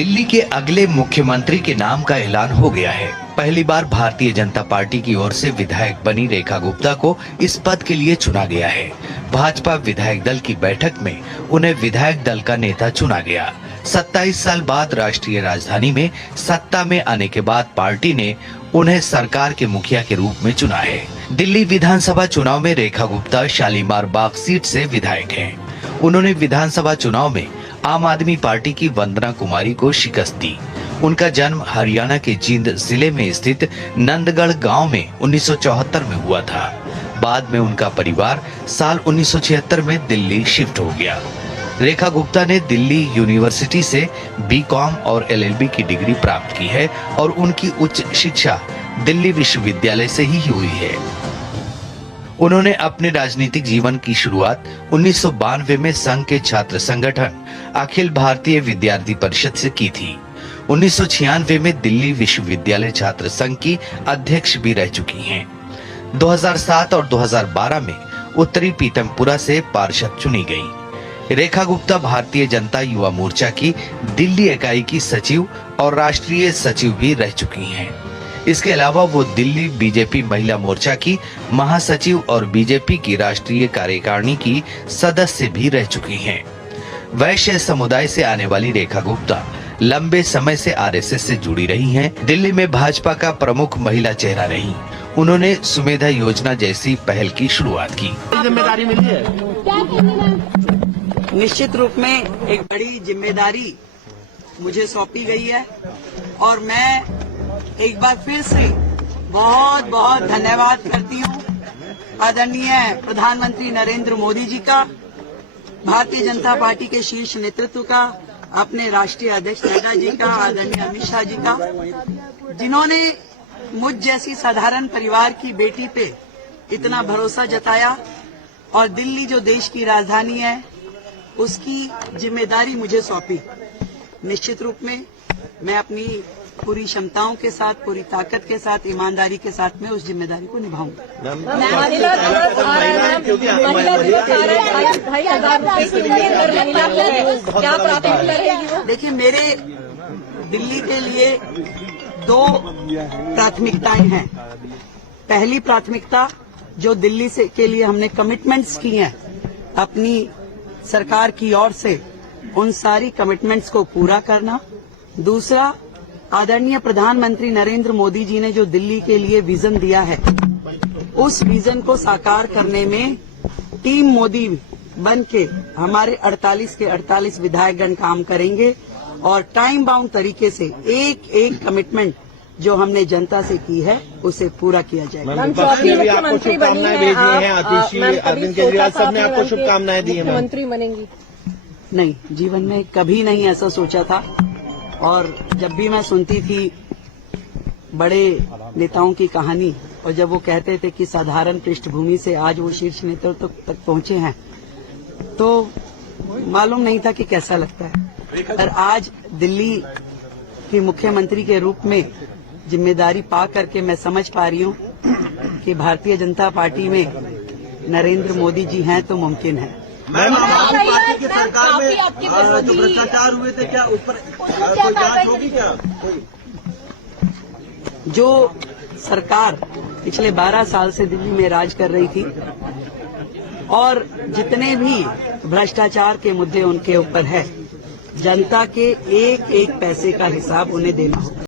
दिल्ली के अगले मुख्यमंत्री के नाम का ऐलान हो गया है। पहली बार भारतीय जनता पार्टी की ओर से विधायक बनी रेखा गुप्ता को इस पद के लिए चुना गया है। भाजपा विधायक दल की बैठक में उन्हें विधायक दल का नेता चुना गया। 27 साल बाद राष्ट्रीय राजधानी में सत्ता में आने के बाद पार्टी ने उन्हें सरकार के मुखिया के रूप में चुना है। दिल्ली विधानसभा चुनाव में रेखा गुप्ता शालीमार बाग सीट से विधायक हैं। उन्होंने विधानसभा चुनाव में आम आदमी पार्टी की वंदना कुमारी को शिकस्त दी। उनका जन्म हरियाणा के जींद जिले में स्थित नंदगढ़ गांव में 1974 में हुआ था। बाद में उनका परिवार साल 1976 में दिल्ली शिफ्ट हो गया। रेखा गुप्ता ने दिल्ली यूनिवर्सिटी से बीकॉम और एलएलबी की डिग्री प्राप्त की है और उनकी उच्च शिक्षा दिल्ली विश्वविद्यालय से ही हुई है। उन्होंने अपने राजनीतिक जीवन की शुरुआत 1992 में संघ के छात्र संगठन अखिल भारतीय विद्यार्थी परिषद से की थी। 1996 में दिल्ली विश्वविद्यालय छात्र संघ की अध्यक्ष भी रह चुकी हैं। 2007 और 2012 में उत्तरी पीतमपुरा से पार्षद चुनी गई। रेखा गुप्ता भारतीय जनता युवा मोर्चा की दिल्ली इकाई की सचिव और राष्ट्रीय सचिव भी रह चुकी हैं। इसके अलावा वो दिल्ली बीजेपी महिला मोर्चा की महासचिव और बीजेपी की राष्ट्रीय कार्यकारिणी की सदस्य भी रह चुकी हैं। वैश्य समुदाय से आने वाली रेखा गुप्ता लंबे समय से आरएसएस से जुड़ी रही हैं। दिल्ली में भाजपा का प्रमुख महिला चेहरा रही। उन्होंने सुमेधा योजना जैसी पहल की शुरुआत की। जिम्मेदारी मिली है, निश्चित रूप में एक बड़ी जिम्मेदारी मुझे सौंपी गई है और मैं एक बार फिर से बहुत बहुत धन्यवाद करती हूँ आदरणीय प्रधानमंत्री नरेंद्र मोदी जी का, भारतीय जनता पार्टी के शीर्ष नेतृत्व का, अपने राष्ट्रीय अध्यक्ष नड्डा जी का, आदरणीय अमित शाह जी का, जिन्होंने मुझ जैसी साधारण परिवार की बेटी पे इतना भरोसा जताया और दिल्ली जो देश की राजधानी है उसकी जिम्मेदारी मुझे सौंपी। निश्चित रूप में मैं अपनी पूरी क्षमताओं के साथ, पूरी ताकत के साथ, ईमानदारी के साथ में उस जिम्मेदारी को निभाऊंगा। देखिए, मेरे दिल्ली के लिए दो प्राथमिकताएं हैं। पहली प्राथमिकता जो दिल्ली से के लिए हमने कमिटमेंट्स की हैं अपनी सरकार की ओर से, उन सारी कमिटमेंट्स को पूरा करना। दूसरा, आदरणीय प्रधानमंत्री नरेंद्र मोदी जी ने जो दिल्ली के लिए विजन दिया है, उस विजन को साकार करने में टीम मोदी बन के हमारे 48 के 48 विधायकगण काम करेंगे और टाइम बाउंड तरीके से एक एक कमिटमेंट जो हमने जनता से की है उसे पूरा किया जाएगा। आपको शुभकामनाएं भेजी हैं, आतिश जी, अरविंद केजरीवाल सब ने आपको शुभकामनाएं दी हैं। मुख्यमंत्री बनेंगी? नहीं, जीवन में कभी नहीं ऐसा सोचा था और जब भी मैं सुनती थी बड़े नेताओं की कहानी और जब वो कहते थे कि साधारण पृष्ठभूमि से आज वो शीर्ष नेतृत्व तक पहुंचे हैं, तो मालूम नहीं था कि कैसा लगता है। पर आज दिल्ली की मुख्यमंत्री के रूप में जिम्मेदारी पा करके मैं समझ पा रही हूँ कि भारतीय जनता पार्टी में नरेंद्र मोदी जी हैं तो मुमकिन है। मैम, पार्टी की सरकार में जो भ्रष्टाचार हुए थे, क्या ऊपर कोई जांच होगी क्या? जो सरकार पिछले 12 साल से दिल्ली में राज कर रही थी और जितने भी भ्रष्टाचार के मुद्दे उनके ऊपर है, जनता के एक एक पैसे का हिसाब उन्हें देना होगा।